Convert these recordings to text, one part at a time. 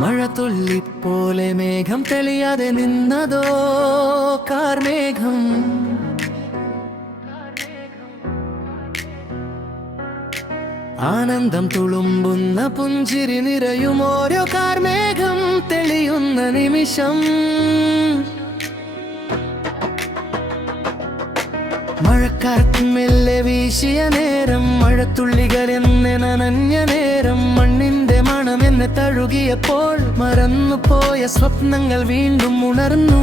മഴത്തുള്ളിപ്പോലെ മേഘം തെളിയാതെ നിന്നതോ കാർമേഘം. ആനന്ദം തുളുമ്പുന്ന പുഞ്ചിരി നിറയും ഓരോ കാർമേഘം തെളിയുന്ന നിമിഷം. മഴക്കാറ്റ് മെല്ലെ വീശിയ നേരം, മഴത്തുള്ളികൾ എന്നെ നനഞ്ഞ നേരം, മണ്ണിന്റെ മണം എന്നെ തഴുകിയപ്പോൾ മറന്നുപോയ സ്വപ്നങ്ങൾ വീണ്ടും ഉണർന്നു.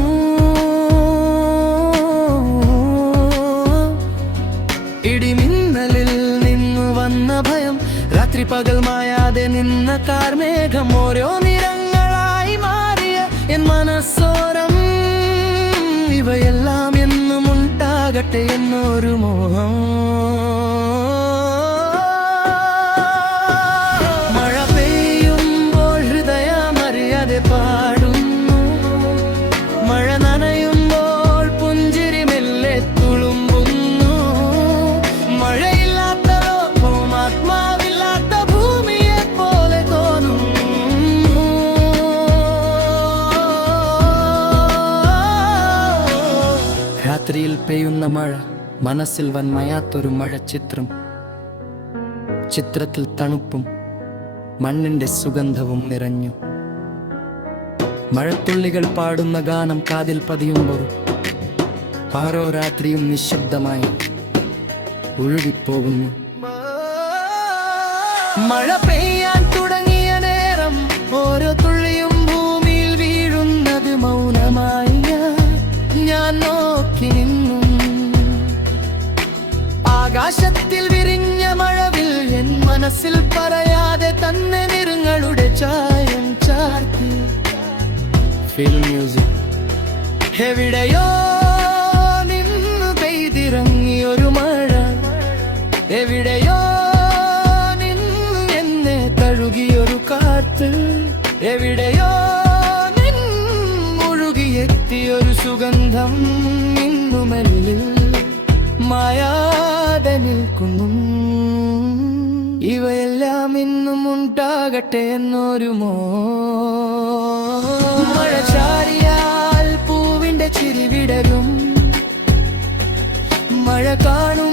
ഇടിമിന്നലിൽ നിന്നു വന്ന ഭയം, രാത്രി പകൽ മായാതെ നിന്ന കാർമേഘം, ഓരോ നിറങ്ങളായി മാറിയ എൻ മനസ്സോരം. ഇവയെല്ലാം എന്നും ഉണ്ടാകട്ടെ എന്നൊരു മോഹം. മഴ പെയ്യുമ്പോൾ ഹൃദയമറിയാതെ പാടുന്നു, മഴ നനയുമ്പോൾ പുഞ്ചിരി മെല്ലെ തുളുമ്പുന്നു. മഴയില്ലാത്ത ലോകവും ആത്മാവില്ലാത്ത ഭൂമിയെ പോലെ തോന്നുന്നു. രാത്രിയിൽ പെയ്യുന്ന മഴ, മനസ്സിൽ വന്മയാത്തൊരു മഴച്ചിത്രം. ചിത്രത്തിൽ തണുപ്പും മണ്ണിന്റെ സുഗന്ധവും നിറഞ്ഞു. മഴത്തുള്ളികൾ പാടുന്ന ഗാനം കാതിൽ പതിയുമ്പോൾ ആരോ രാത്രിയും നിശബ്ദമായി ഒഴുകിപ്പോകുന്നു. മഴ പെയ്യാൻ തുടങ്ങിയ നേരം, ഓരോ തുള്ളിയും ഭൂമിയിൽ വീഴുന്നത് മൗനമായി ഞാൻ നോക്കി നിന്നു. ആകാശത്തിൽ വിരിഞ്ഞ മഴവിൽ എൻ മനസ്സിൽ പറയാതെ തന്നെ നിറങ്ങളുടെ ചായം ചാർത്തി. Film music. എവിടെയോ നിന്ന് പെയ്തിറങ്ങിയൊരു മഴ, എവിടെയോ നിന്ന് എന്നെ തഴുകിയൊരു കാറ്റ്, എവിടെയോ നിന്നൊഴുകിയെത്തിയൊരു സുഗന്ധം ഇന്നുമെല്ലിൽ മായാതെ നിൽക്കുന്നു. ഇവയെല്ലാം ഇന്നും ഉണ്ടാകട്ടെ എന്നൊരു മഴ ചാരിയാൽ പൂവിന്റെ ചിരി വിടരും, മഴ കാണും